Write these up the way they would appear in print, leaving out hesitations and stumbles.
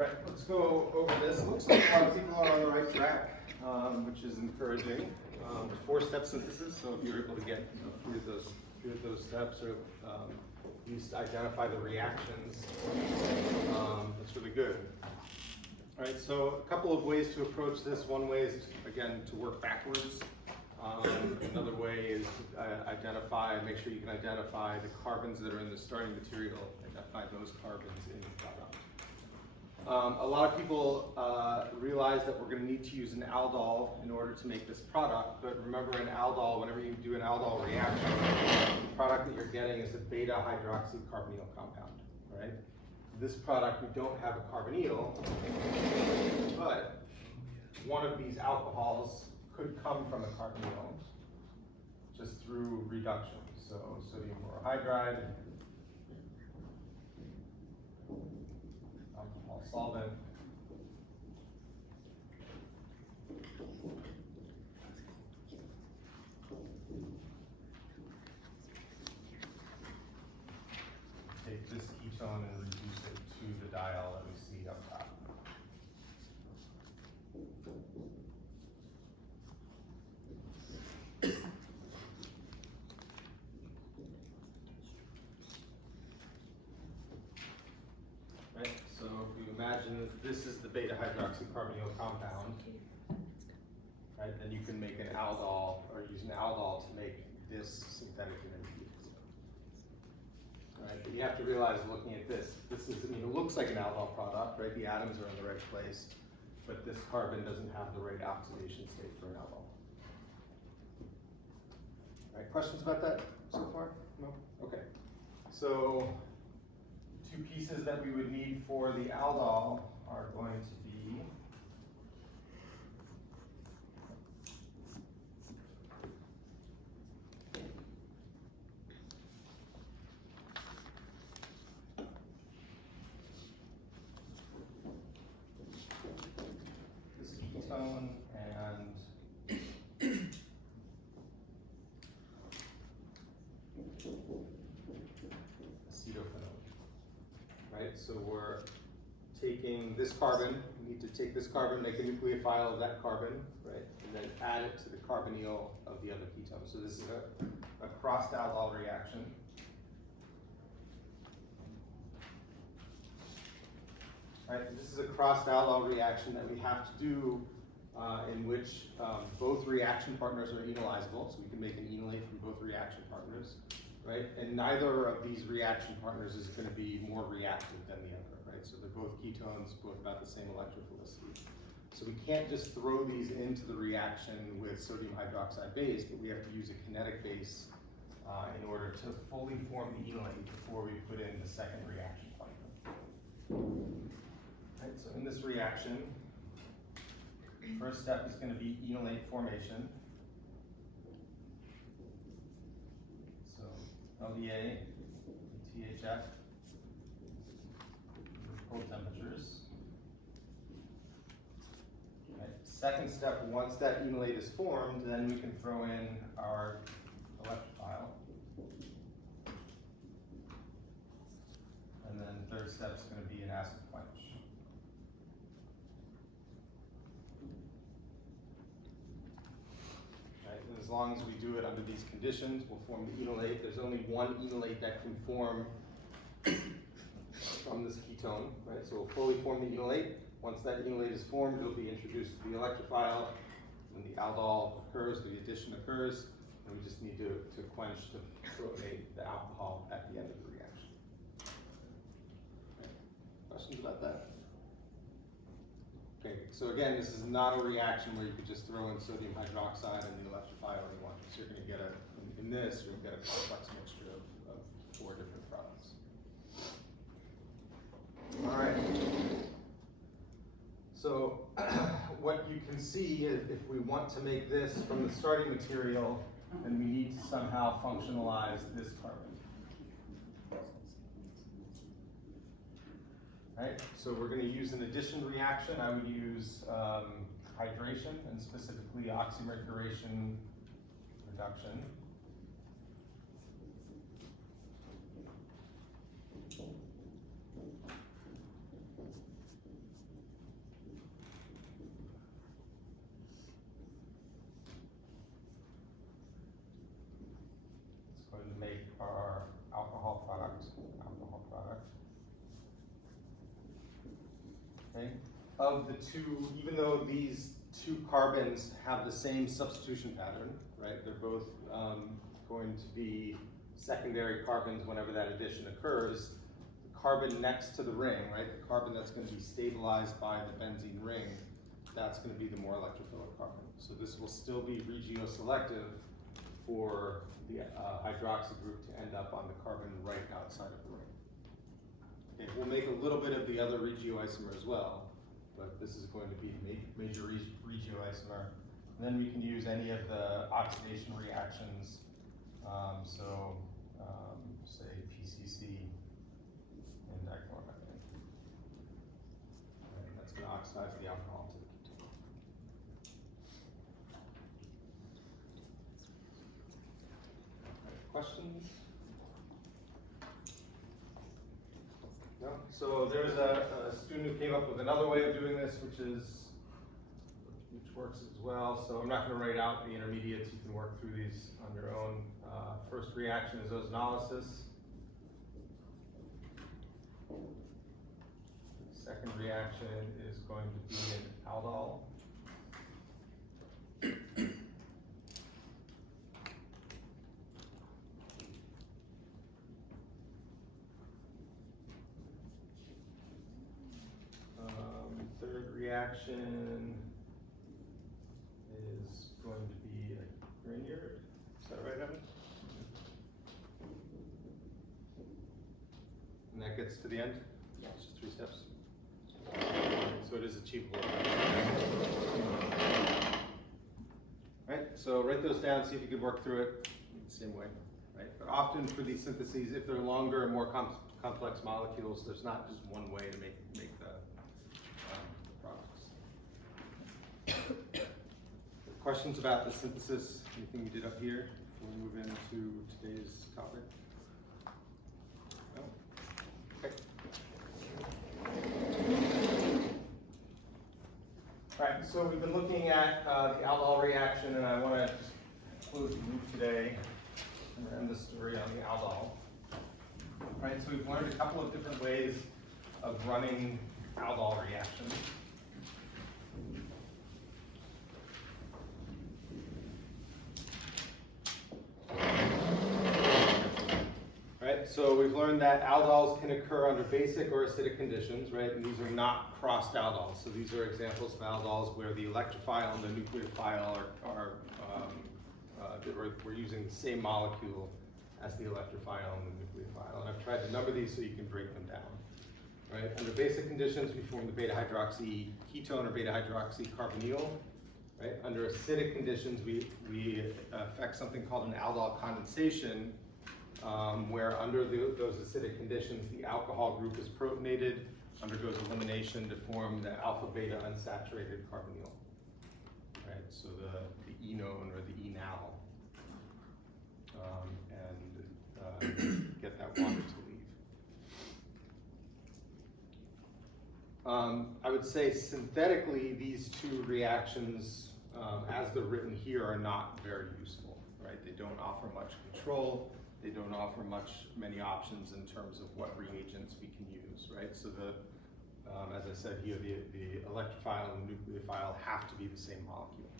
Right, let's go over this. It looks like a lot of people are on the right track, which is encouraging. 4-step synthesis, so if you're able to get three of those steps, or at least identify the reactions, that's really good. All right, so a couple of ways to approach this. One way is, again, to work backwards. Another way is to make sure you can identify the carbons that are in the starting material, identify those carbons in the product. A lot of people realize that we're going to need to use an aldol in order to make this product, but remember, an aldol, whenever you do an aldol reaction, the product that you're getting is a beta hydroxycarbonyl compound, right? This product, we don't have a carbonyl, but one of these alcohols could come from a carbonyl just through reduction. So sodium borohydride, alcohol solvent, take this ketone and reduce it to the diol that we see up top. Right, so if you imagine that this is the beta hydroxycarbonyl compound, right, then you can make an aldol, or use an aldol to make this synthetic intermediate. Right, but you have to realize, looking at this is, I mean, it looks like an aldol product, right? The atoms are in the right place, but this carbon doesn't have the right oxidation state for an aldol. Right, questions about that so far? No? Okay. So, two pieces that we would need for the aldol are going to be this ketone and acetophenone. Right, so we're taking this carbon, we need to take this carbon, make a nucleophile of that carbon, right, and then add it to the carbonyl of the other ketone. So this is a crossed aldol reaction. Right, this is a crossed aldol reaction that we have to do in which both reaction partners are enolizable, so we can make an enolate from both reaction partners. Right, and neither of these reaction partners is going to be more reactive than the other, right? So they're both ketones, both about the same electrophilicity. So we can't just throw these into the reaction with sodium hydroxide base, but we have to use a kinetic base in order to fully form the enolate before we put in the second reaction partner. Right, so in this reaction, first step is going to be enolate formation. LDA, THF, cold temperatures. Okay. Second step, once that enolate is formed, then we can throw in our electrophile. And then third step is going to be an acid quench. And as long as we do it under these conditions, we'll form the enolate. There's only one enolate that can form from this ketone, right? So we'll fully form the enolate. Once that enolate is formed, it'll be introduced to the electrophile. When the aldol occurs, the addition occurs, and we just need to quench to protonate the alcohol at the end of the reaction. Okay. Questions about that? Okay, so again, this is not a reaction where you could just throw in sodium hydroxide and the electrophile you want. So you're going to get in this, you're going to get a complex mixture of 4 different products. All right. So what you can see is if we want to make this from the starting material, then we need to somehow functionalize this carbon. Right, so we're going to use an addition reaction. I would use hydration, and specifically oxymercuration reduction. Okay. Of the two, even though these two carbons have the same substitution pattern, right? They're both going to be secondary carbons whenever that addition occurs. The carbon next to the ring, right? The carbon that's going to be stabilized by the benzene ring, that's going to be the more electrophilic carbon. So this will still be regioselective for the hydroxy group to end up on the carbon right outside of the ring. Okay, we'll make a little bit of the other regioisomer as well, but this is going to be major regioisomer. And then we can use any of the oxidation reactions, say PCC and dichloromethane. Right, that's going to oxidize the alcohol to the ketone. Right, questions? No? So there's a student who came up with another way of doing this, which works as well. So I'm not going to write out the intermediates. You can work through these on your own. First reaction is ozonolysis. Second reaction is going to be an aldol. Third reaction is going to be a Grignard. Is that right, Evan? And that gets to the end? Yeah. It's just 3 steps. So it is achievable. Right, so write those down, see if you could work through it the same way. Right? But often for these syntheses, if they're longer and more complex molecules, there's not just one way to make the products. Questions about the synthesis, anything we did up here before we move into today's topic? No? Okay. All right, so we've been looking at the aldol reaction, and I want to just close the loop today and end the story on the aldol. All right, so we've learned a couple of different ways of running aldol reactions. Right, so we've learned that aldols can occur under basic or acidic conditions, right? And these are not crossed aldols. So these are examples of aldols where the electrophile and the nucleophile we're using the same molecule as the electrophile and the nucleophile. And I've tried to number these so you can break them down. Right? Under basic conditions, we form the beta hydroxy ketone or beta hydroxy carbonyl. Right? Under acidic conditions, we affect something called an aldol condensation, where under those acidic conditions, the alcohol group is protonated, undergoes elimination to form the alpha-beta unsaturated carbonyl. Right? So the enone or the enal, and get that water to leave. I would say synthetically, these two reactions, as they're written here, are not very useful. Right? They don't offer much control. They don't offer many options in terms of what reagents we can use, right? So as I said here, the electrophile and the nucleophile have to be the same molecule.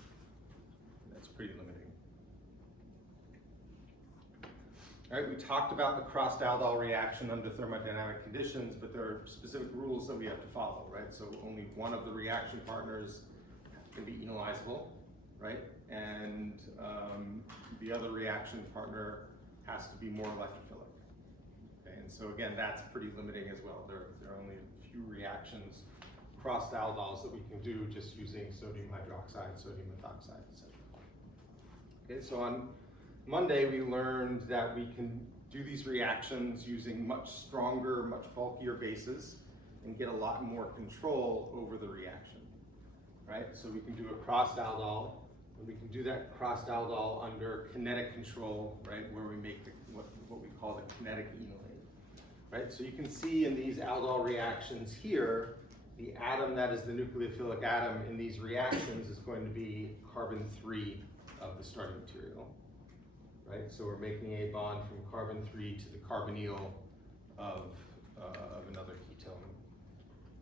That's pretty limiting. All right, we talked about the crossed aldol reaction under thermodynamic conditions, but there are specific rules that we have to follow, right? So only one of the reaction partners can be enolizable, right? And the other reaction partner has to be more electrophilic. Okay, and so again, that's pretty limiting as well. There are only a few reactions, crossed aldols, that we can do just using sodium hydroxide, sodium methoxide, etc. Okay, so on Monday we learned that we can do these reactions using much stronger, much bulkier bases and get a lot more control over the reaction. Right? So we can do a crossed aldol. We can do that crossed aldol under kinetic control, right, where we make what we call the kinetic enolate. Right? So you can see in these aldol reactions here, the atom that is the nucleophilic atom in these reactions is going to be carbon-3 of the starting material. Right? So we're making a bond from carbon-3 to the carbonyl of another ketone.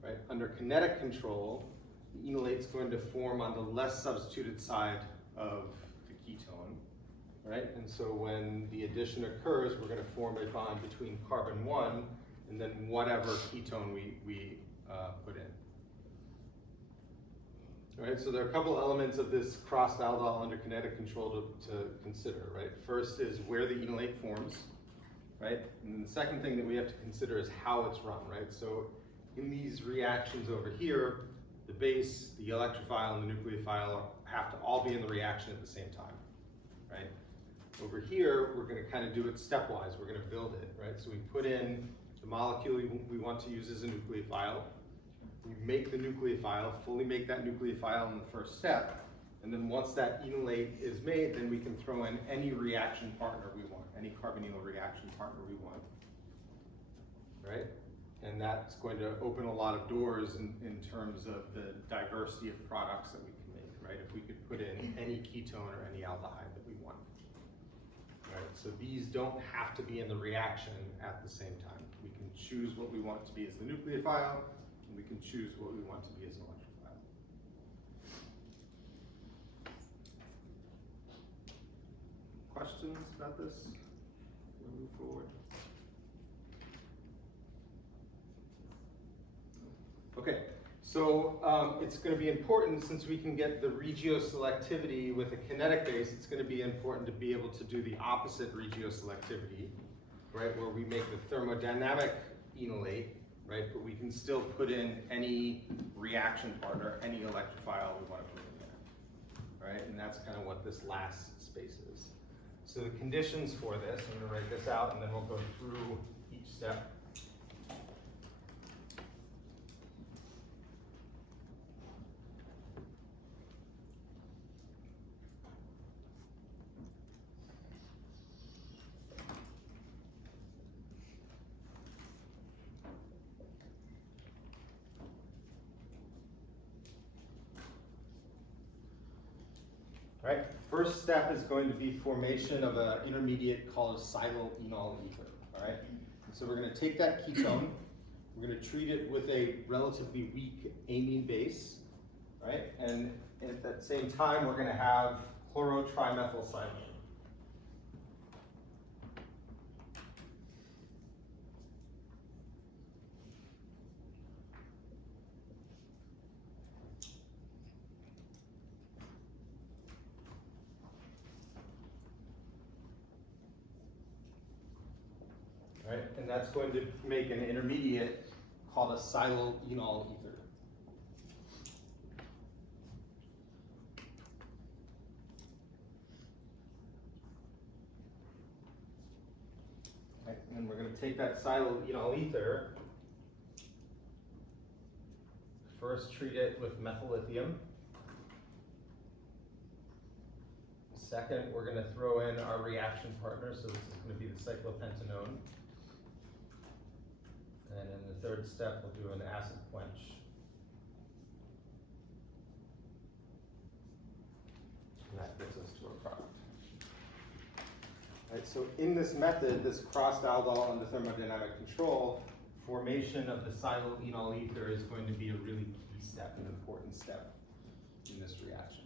right? Under kinetic control, the enolate is going to form on the less substituted side of the ketone, right? And so when the addition occurs, we're going to form a bond between carbon 1 and then whatever ketone we put in. All right, so there are a couple elements of this crossed aldol under kinetic control to consider, right? First is where the enolate forms, right? And then the second thing that we have to consider is how it's run, right? So in these reactions over here, the base, the electrophile, and the nucleophile have to all be in the reaction at the same time, right? Over here, we're going to kind of do it stepwise. We're going to build it, right? So we put in the molecule we want to use as a nucleophile. We make the nucleophile, fully make that nucleophile in the first step, and then once that enolate is made, then we can throw in any reaction partner we want, any carbonyl reaction partner we want, right? And that's going to open a lot of doors in terms of the diversity of products that we can make, right? If we could put in any ketone or any aldehyde that we want, right? So these don't have to be in the reaction at the same time. We can choose what we want to be as the nucleophile, and we can choose what we want to be as an electrophile. Questions about this? We'll move forward. Okay, so it's going to be important, since we can get the regioselectivity with a kinetic base, it's going to be important to be able to do the opposite regioselectivity, right, where we make the thermodynamic enolate, right, but we can still put in any reaction partner, any electrophile we want to put in there, right, and that's kind of what this last space is. So the conditions for this, I'm going to write this out, and then we'll go through each step. Right. First step is going to be formation of an intermediate called a Silyl enol ether. All right. And so we're going to take that ketone, we're going to treat it with a relatively weak amine base, right? And at that same time, we're going to have chlorotrimethylsilane. Right? And that's going to make an intermediate called a Silyl enol ether. Okay. And then we're going to take that Silyl enol ether, first treat it with methyl lithium. Second, we're going to throw in our reaction partner, so this is going to be the cyclopentanone. And in the third step, we'll do an acid quench. And that gets us to our product. All right, so in this method, this crossed aldol under thermodynamic control, formation of the Silyl enol ether is going to be a really key step, an important step in this reaction.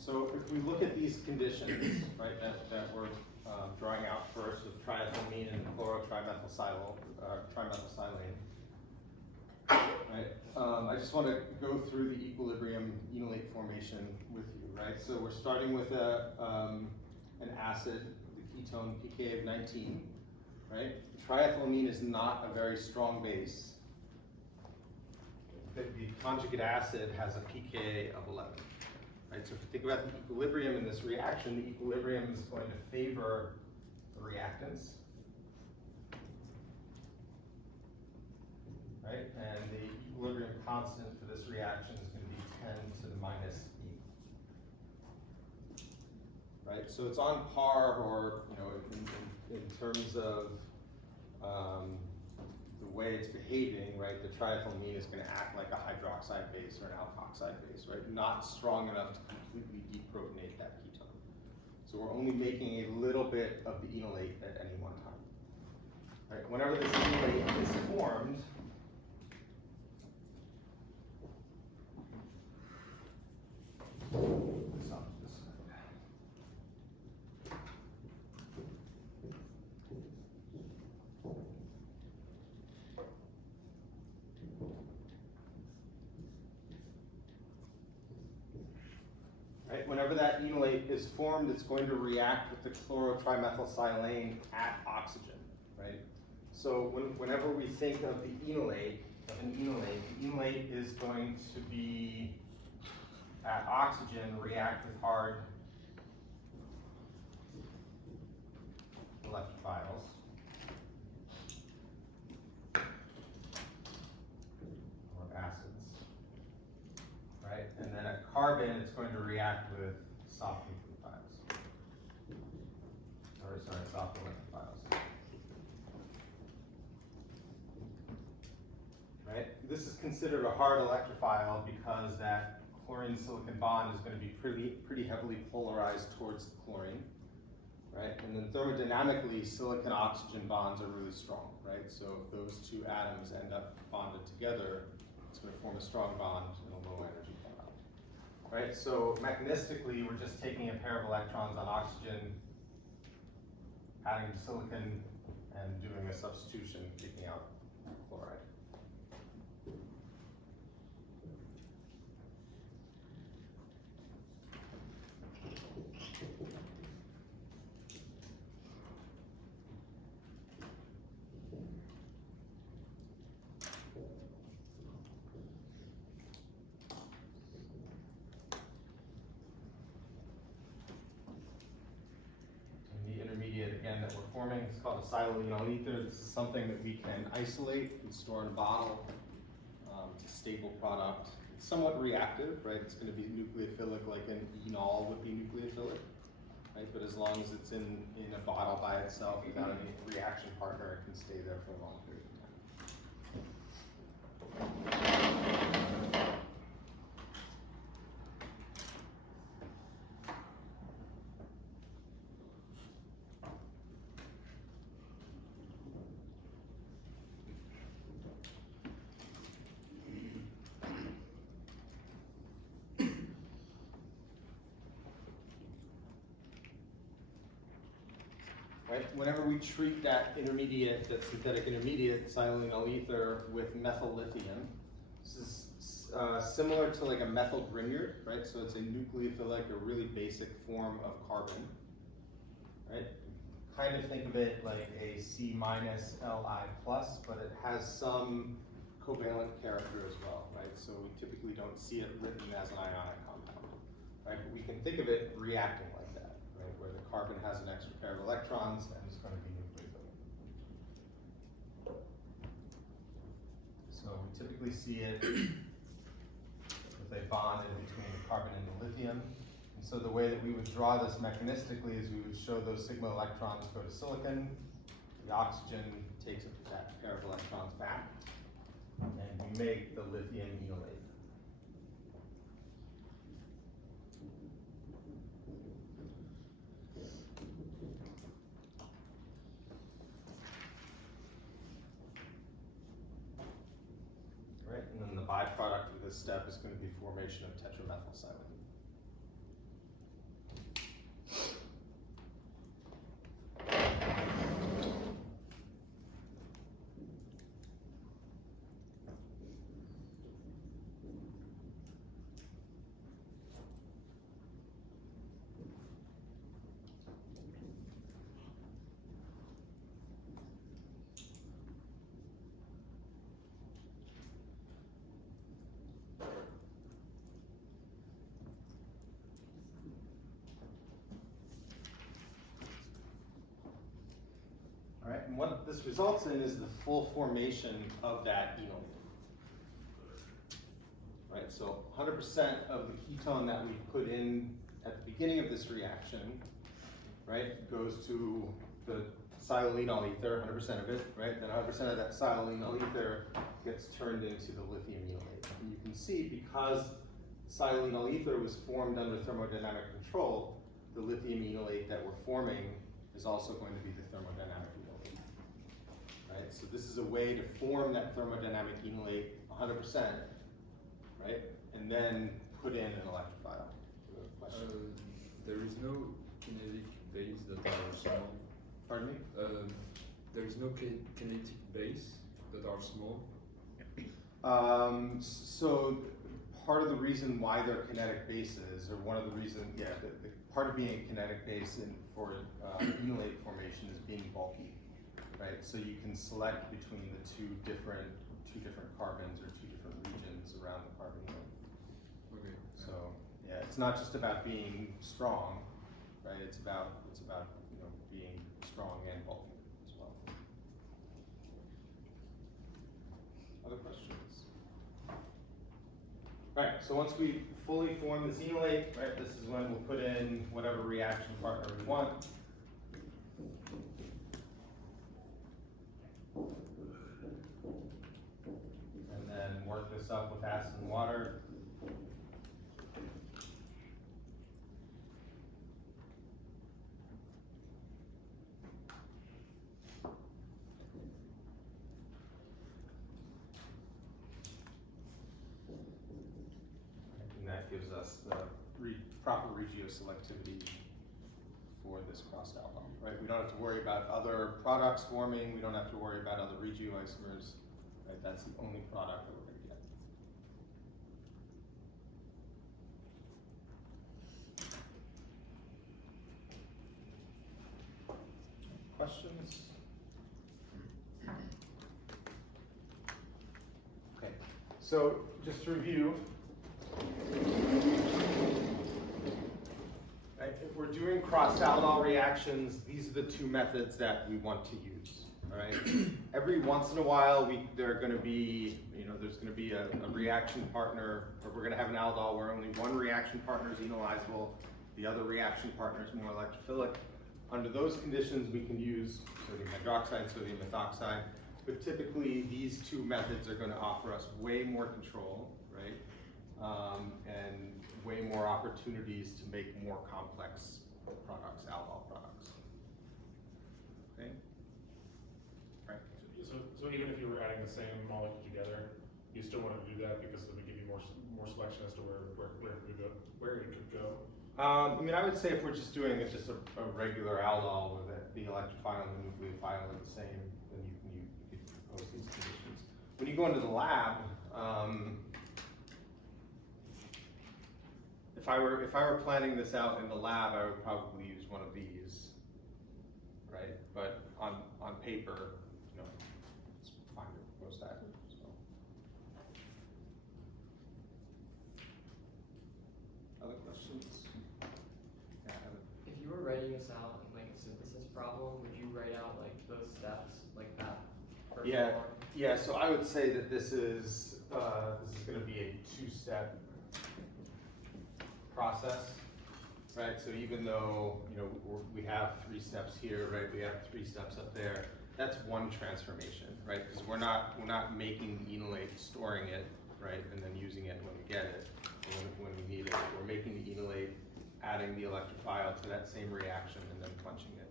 So if we look at these conditions, right, that we're drawing out first with triethylamine and chlorotrimethylsilane, right, I just want to go through the equilibrium enolate formation with you, right? So we're starting with an acid, the ketone pK of 19, right? Triethylamine is not a very strong base. The conjugate acid has a pK of 11, right? So if you think about the equilibrium in this reaction, the equilibrium is going to favor the reactants, right? And the equilibrium constant for this reaction is going to be 10 to the minus 8, right? So it's on par, or in terms of the way it's behaving, right? The triethylamine is going to act like a hydroxide base or an alkoxide base, right? Not strong enough to completely deprotonate that ketone. So we're only making a little bit of the enolate at any one time. Right? Whenever this enolate is formed, whenever that enolate is formed, it's going to react with the chlorotrimethylsilane at oxygen, right? So whenever we think of the enolate, the enolate is going to be at oxygen, react with hard electrophiles. Or acids. Right? And then at carbon, it's going to react with soft nucleophiles. Or sorry, soft electrophiles. Right? This is considered a hard electrophile because that chlorine-silicon bond is going to be pretty heavily polarized towards the chlorine. Right? And then thermodynamically, silicon-oxygen bonds are really strong, right? So if those two atoms end up bonded together, it's going to form a strong bond in a low energy compound. Right? So mechanistically, we're just taking a pair of electrons on oxygen, adding silicon, and doing a substitution, taking out chloride. Again, that we're forming, it's called a Silyl enol ether. This is something that we can isolate and store in a bottle. It's a stable product. It's somewhat reactive, right? It's going to be nucleophilic, like an enol would be nucleophilic, right? But as long as it's in a bottle by itself without any reaction partner, it can stay there for a long period of time. Right? Whenever we treat that intermediate, that synthetic intermediate, silyl enol ether, with methyl lithium, this is similar to like a methyl Grignard, right? So it's a nucleophilic, a really basic form of carbon, right? Kind of think of it like a C minus Li plus, but it has some covalent character as well, right? So we typically don't see it written as an ionic compound, right? But we can think of it reacting like that, right? Where the carbon has an extra pair of electrons and it's going to be nucleophilic. So we typically see it with a bond in between the carbon and the lithium. And so the way that we would draw this mechanistically is we would show those sigma electrons go to silicon, the oxygen takes that pair of electrons back, and we make the lithium enolate. Right, and then the byproduct of this step is going to be formation of tetramethylsilane. this results in is the full formation of that enolate. Right, so 100% of the ketone that we put in at the beginning of this reaction, right, goes to the silyl enol ether, 100% of it, right? Then 100% of that silyl enol ether gets turned into the lithium enolate. And you can see because silyl enol ether was formed under thermodynamic control, the lithium enolate that we're forming is also going to be the thermodynamic enolate, right? So this is a way to form that thermodynamic enolate 100%, right? And then put in an electrophile. There is no kinetic base that are small. Pardon me? There is no kinetic base that are small. So part of the reason why they're kinetic bases, or one of the reasons, the part of being a kinetic base for enolate formation is being bulky, right? So you can select between the two different carbons or two different regions around the carbon ring. Okay. So yeah, it's not just about being strong, right? It's about being strong and bulky as well. Other questions? Right, so once we fully form this enolate, right, this is when we'll put in whatever reaction partner we want. And then work this up with acid and water. That gives us the proper regioselectivity for this crossed aldol, right? We don't have to worry about other products forming. We don't have to worry about other regioisomers, right? That's the only product that we're going to get. Questions? Okay, so just to review, right, if we're doing cross-aldol reactions, these are the two methods that we want to use. All right. Every once in a while, there's going to be a reaction partner, or we're going to have an aldol where only one reaction partner is enolizable, the other reaction partner is more electrophilic. Under those conditions, we can use sodium hydroxide, sodium methoxide, but typically these two methods are going to offer us way more control, right? And way more opportunities to make more complex products, aldol products. Okay? Right. So even if you were adding the same molecule together, you still want to do that because it would give you more selection as to where it could go. I mean, I would say if we're just doing just a regular aldol with the electrophile and the nucleophile are the same, then you could propose these conditions. When you go into the lab, if I were planning this out in the lab, I would probably use one of these, right? But on paper, it's fine to propose that. So. Other questions? Yeah, if you were writing this out in like a synthesis problem, would you write out like those steps like that? Yeah. So I would say that this is going to be a two-step process, right? So even though we have 3 steps here, right? We have 3 steps up there. That's one transformation, right? Because we're not making the enolate, storing it, right, and then using it when we get it, when we need it. We're making the enolate, adding the electrophile to that same reaction, and then quenching it.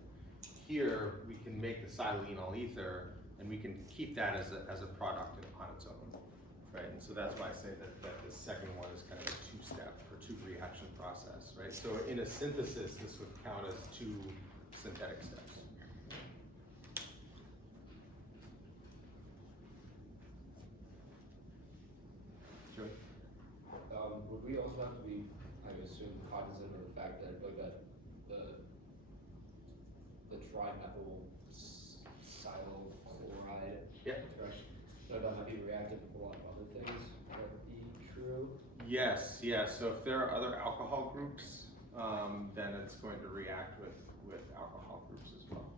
Here we can make the silyl enol ether, and we can keep that as a product on its own, right? And so that's why I say that the second one is kind of a 2-step or 2-reaction process, right? So in a synthesis, this would count as 2 synthetic steps. Joey? Would we also have to be, I assume, cognizant of the fact that the trimethyl silyl chloride, Yeah. that might be reactive with a lot of other things? Would that be true? Yes, so if there are other alcohol groups, then it's going to react with alcohol groups as well.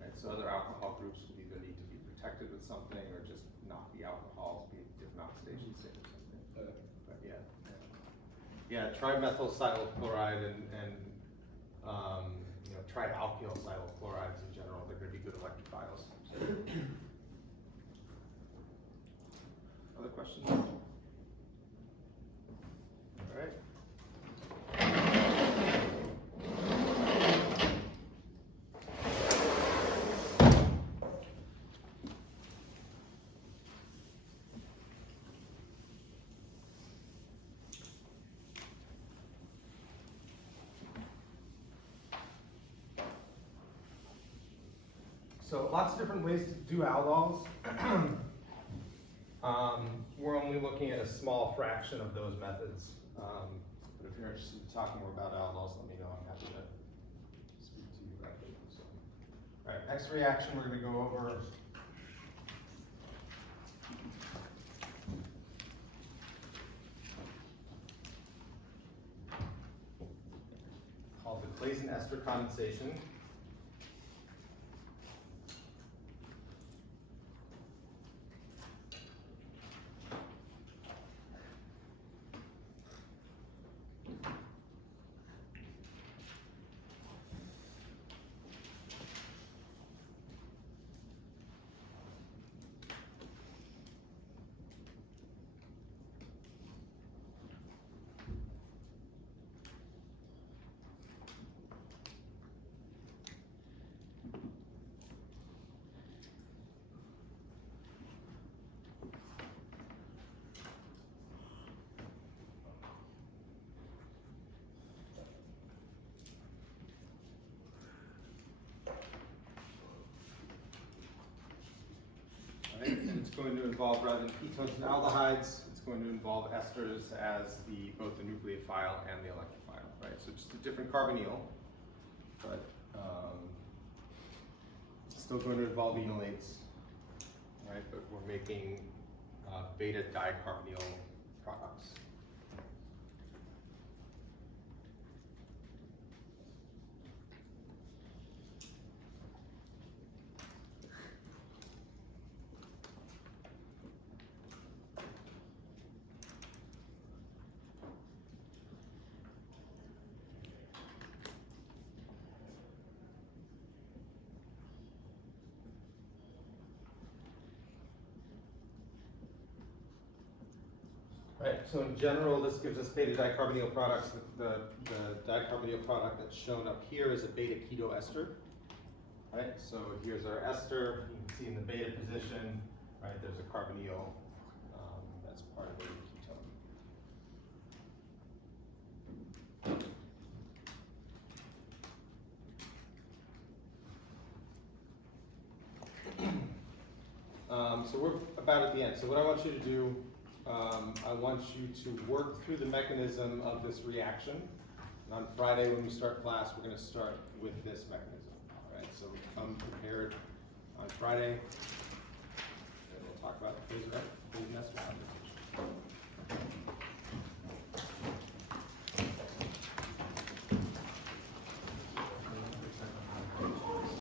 Right, So other alcohol groups would either need to be protected with something or just not be alcohols, be a different oxidation state or something. But yeah. Yeah, trimethyl silyl chloride and you know, trialkyl silyl chlorides in general, they're going to be good electrophiles. So. Other questions? All right. So lots of different ways to do aldols. We're only looking at a small fraction of those methods. But if you're interested in talking more about aldols, let me know. I'm happy to speak to you about it. So. All right, next reaction we're going to go over called the Claisen ester condensation. Right? And it's going to involve, rather than ketones and aldehydes, it's going to involve esters as both the nucleophile and the electrophile, right? So just a different carbonyl, but still going to involve enolates, right? But we're making beta dicarbonyl products. Right, so in general, this gives us beta dicarbonyl products. The dicarbonyl product that's shown up here is a beta keto ester. Right, so here's our ester. You can see in the beta position, right, there's a carbonyl that's part of the ketone. So we're about at the end. So what I want you to do, I want you to work through the mechanism of this reaction. And on Friday when we start class, we're going to start with this mechanism. All right, so we come prepared on Friday.